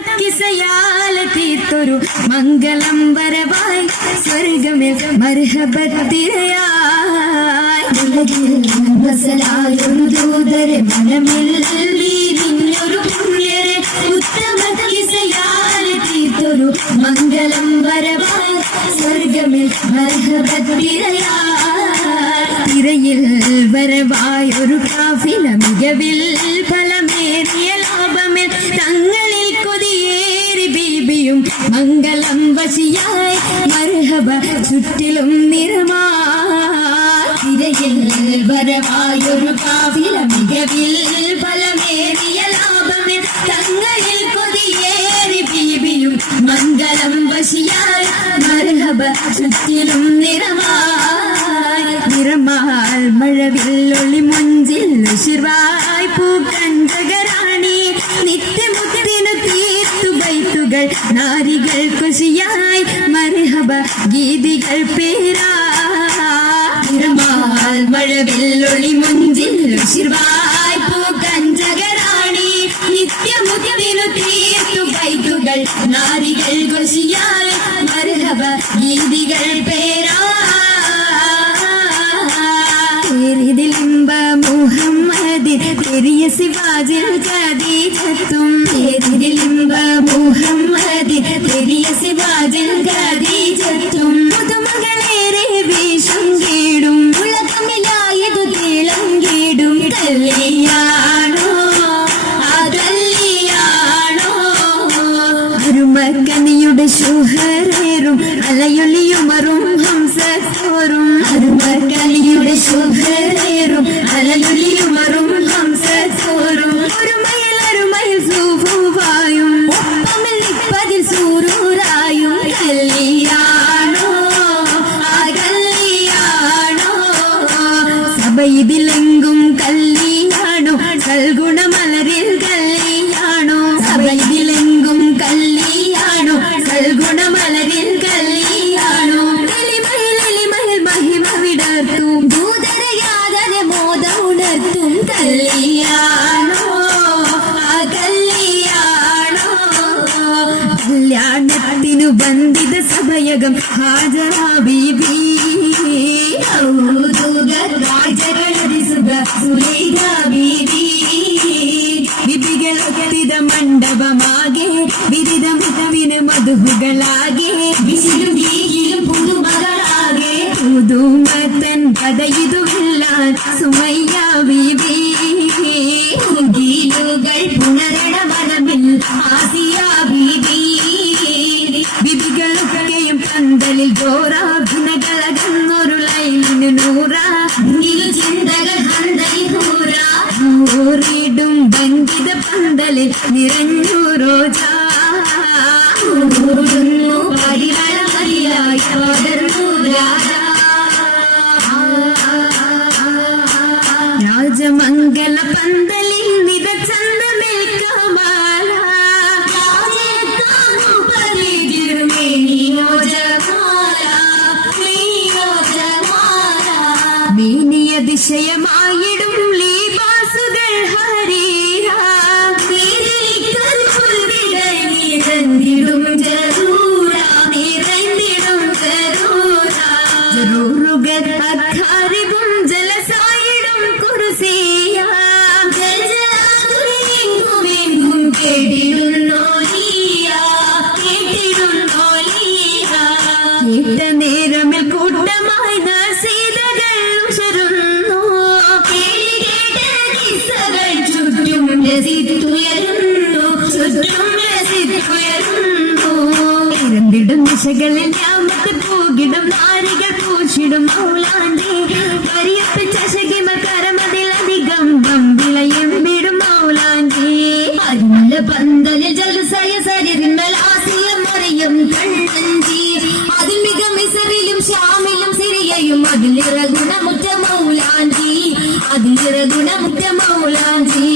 കിസയാലെ തീർത്തൊരു മംഗളം വരവായി സ്വർഗമിൽ മർഹബത്തിരയായി. വസലായൊരു ദൂതരെ മനമിൽ പുണ്യരെ ഉത്തമ മംഗളം വരവായി സ്വർഗമിൽ മർഹബത്തിരയായി. തിരയിൽ വരവായൊരു കാഫില മികവിൽ ഫലമേറിയ ലാഭമേ മംഗളം വശിയായി മർഹബ ചുറ്റിലും നിറമാ തിരയിൽ വരവായൊരു കാവില മികവിൽ ഫലമേറിയ ലാഭമേ. തങ്ങളിൽ കൊതിയേറി ബീബിയും മംഗളം വശിയായി മർഹബ ചുറ്റിലും നിറമായി നിറമാൽ മഴവില്ലൊളി മുഞ്ചിൽ ശിർവായി പൂക്കൻ നിത്യമുത്തിനു തീർത്തു ബൈത്തുകൾ നാരികൾ കുശിയായി മർഹബ ഗീതികൾ പേരാ. മഴവില്ലൊളി മുഞ്ചിൽ ശിർവായി പൂക്കഞ്ചകരാണി നിത്യമുത്തിനു തീർത്തു ബൈത്തുകൾ നാരികൾ കുശിയായി മർഹബ ഗീതികൾ പേരാ. മുഹമ്മദിൻ പെരിയ സിവാജിൽ ഖദീജത്തും പേരിതിലിമ്പ മുഹമ്മദിൻ പെരിയ സിവാജിൽ ഖദീജത്തും മുതുമകളേറെ വേഷം കീടും. ഉലകമിലായതു തീളം കീടും. കല്ലിയാണോ അതല്ലിയാണോ? അരുമക്കനിയുടെ ശുഹരേറും അലയൊലിയുമറും ഹംസത്തോറും. അരുമക്കനിയുടെ ശുഹരേറും അലയൊലിയുമറും സഭയിതിലെങ്കും കല്ലിയാണോ? സൽഗുണമലരിൽ കല്യാണോ സഭയിതിലെങ്കും കല്യാണോ സൽഗുണമലരിൽ എളിമയിൽ മഹിമ വിടർത്തും ദൂതരയാതര മോദം ഉണർത്തും. കല്യാണോ ആ കല്യാണോ കല്യാണത്തിനു ബന്ധിത സഭയകം ഹാജരാ ബീബി വിശിലും പുതുമകളാകെ. പുതുമത്തൻ കഥയിതുമില്ലാൻ സുമയ്യ ബീബി ഗീലുകൾ പുണരണ മനമിൽ ആസിയ ബീബി വിധികളൊക്കെയും പന്തലിൽ ഘോരാഭിനകളകന്നൊരു ലൈലിന് നൂറ ചിന്തകൾ ഹന്തയിൽ നൂറ. നൂറിടും ബങ്കിത പന്തലിൽ നിറഞ്ഞു റോജ. മേനിയ ஆசைகளில் ஞாபகத்து பூகிடும் நாரிகள் பூச்சிடும் மௌலாண்டி. பரியப்பு சசகிம கரமதில் அதிகம் பம்பிளையும் விடும் மௌலாண்டி. அறிமல பந்தலில் ஜல்சய சரிரின் மேல் ஆசிய முறையும் கண்ணஞ்சி அதில் மிக மிசரிலும் ஷாமிலும் சிறியையும் அதில் இறகுணமுற்ற மௌலாண்டி. அதில் இறகுணமுற்ற மௌலாண்டி.